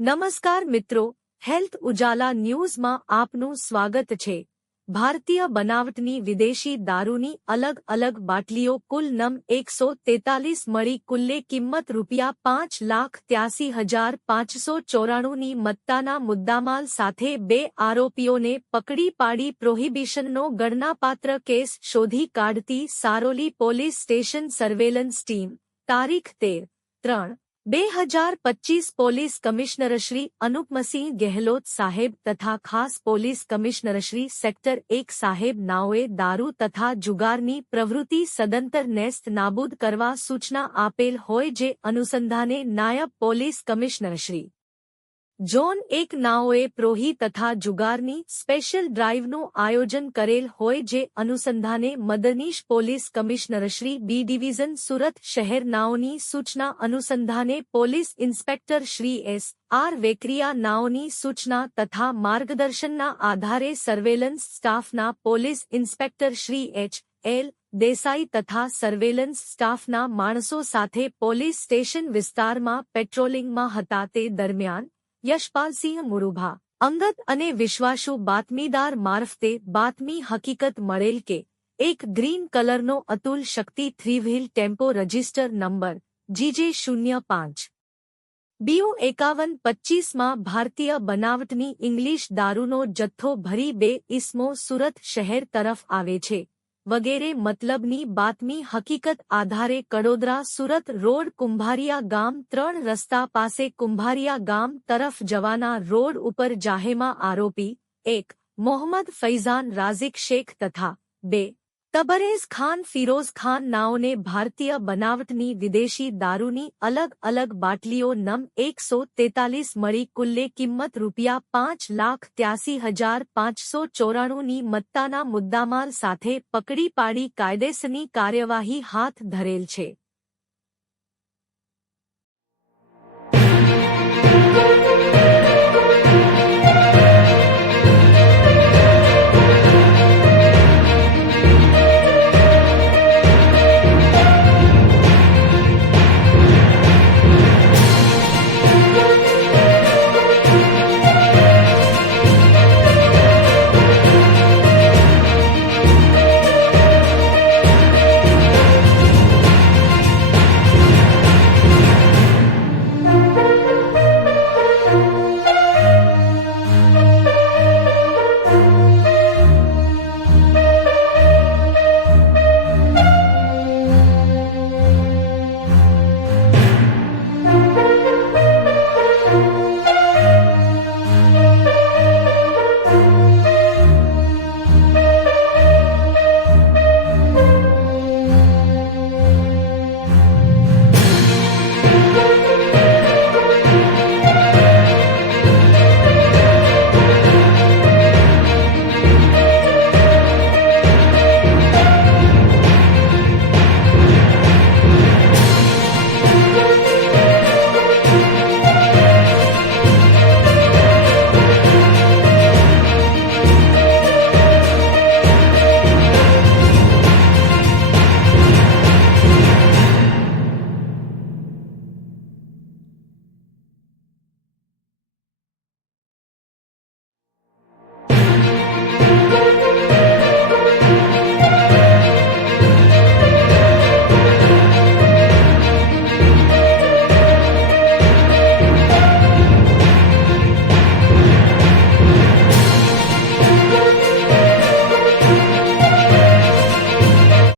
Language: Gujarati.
નમસ્કાર મિત્રો, હેલ્થ ઉજાલા ન્યૂઝમાં આપનું સ્વાગત છે। ભારતીય બનાવટની વિદેશી દારૂની અલગ અલગ બાટલીઓ કુલ નમ 143 મળી કુલ્લે કિંમત ₹5,83,594ની મત્તાના મુદ્દામાલ સાથે 2 આરોપીઓને પકડી પાડી પ્રોહિબિશનનો ગણનાપાત્ર કેસ શોધી કાઢતી Saroli police station surveillance team તારીખ 13/3/2025 પોલીસ કમિશનરશ્રી અનુપમસિંહ ગેહલોત સાહેબ તથા ખાસ પોલીસ કમિશનરશ્રી સેક્ટર 1 સાહેબ નાઓએ દારૂ તથા જુગારની પ્રવૃત્તિ સદંતર નેસ્ત નાબૂદ કરવા સૂચના આપેલ હોય જે અનુસંધાને નાયબ પોલીસ કમિશનરશ્રી ઝોન 1 નાઓએ પ્રોહી તથા જુગારની સ્પેશિયલ ડ્રાઇવનું આયોજન કરેલ હોય જે અનુસંધાને મદદનીશ પોલીસ કમિશનરશ્રી બી ડિવિઝન સુરત શહેર નાઓની સૂચના અનુસંધાને police inspector Shri S.R. Vekariya નાઓની સૂચના તથા માર્ગદર્શનના આધારે સર્વેલન્સ સ્ટાફના police inspector Shri H.L. Desai તથા સર્વેલન્સ સ્ટાફના માણસો સાથે પોલીસ સ્ટેશન વિસ્તારમાં પેટ્રોલિંગમાં હતા તે દરમિયાન યશપાલસિંહ મુરુભા અંગત અને વિશ્વાસુ બાતમીદાર મારફતે બાતમી હકીકત મળેલ કે એક ગ્રીન કલરનો અતુલ શક્તિ 3 wheel tempo register number GJ05 BU 5125માં ભારતીય બનાવટની ઇંગ્લિશ દારૂનો જથ્થો ભરી 2 ઇસમો સુરત શહેર તરફ આવે છે વગેરે મતલબની બાતમી હકીકત આધારે કડોદરા સુરત રોડ કુંભારિયા ગામ 3 રસ્તા પાસે કુંભારિયા ગામ તરફ જવાના રોડ ઉપર જાહેમાં આરોપી 1 મોહમ્મદ ફૈઝાન રાઝિક શેખ તથા 2 તબરેઝ ખાન ફિરોઝ ખાન નાઓને ભારતીય બનાવટની વિદેશી દારૂની અલગ અલગ બાટલીઓ નમ 143 મળી કુલ્લે કિંમત ₹5,83,594ની મત્તાના મુદ્દામાલ સાથે પકડી પાડી કાયદેસરની કાર્યવાહી હાથ ધરેલ છે।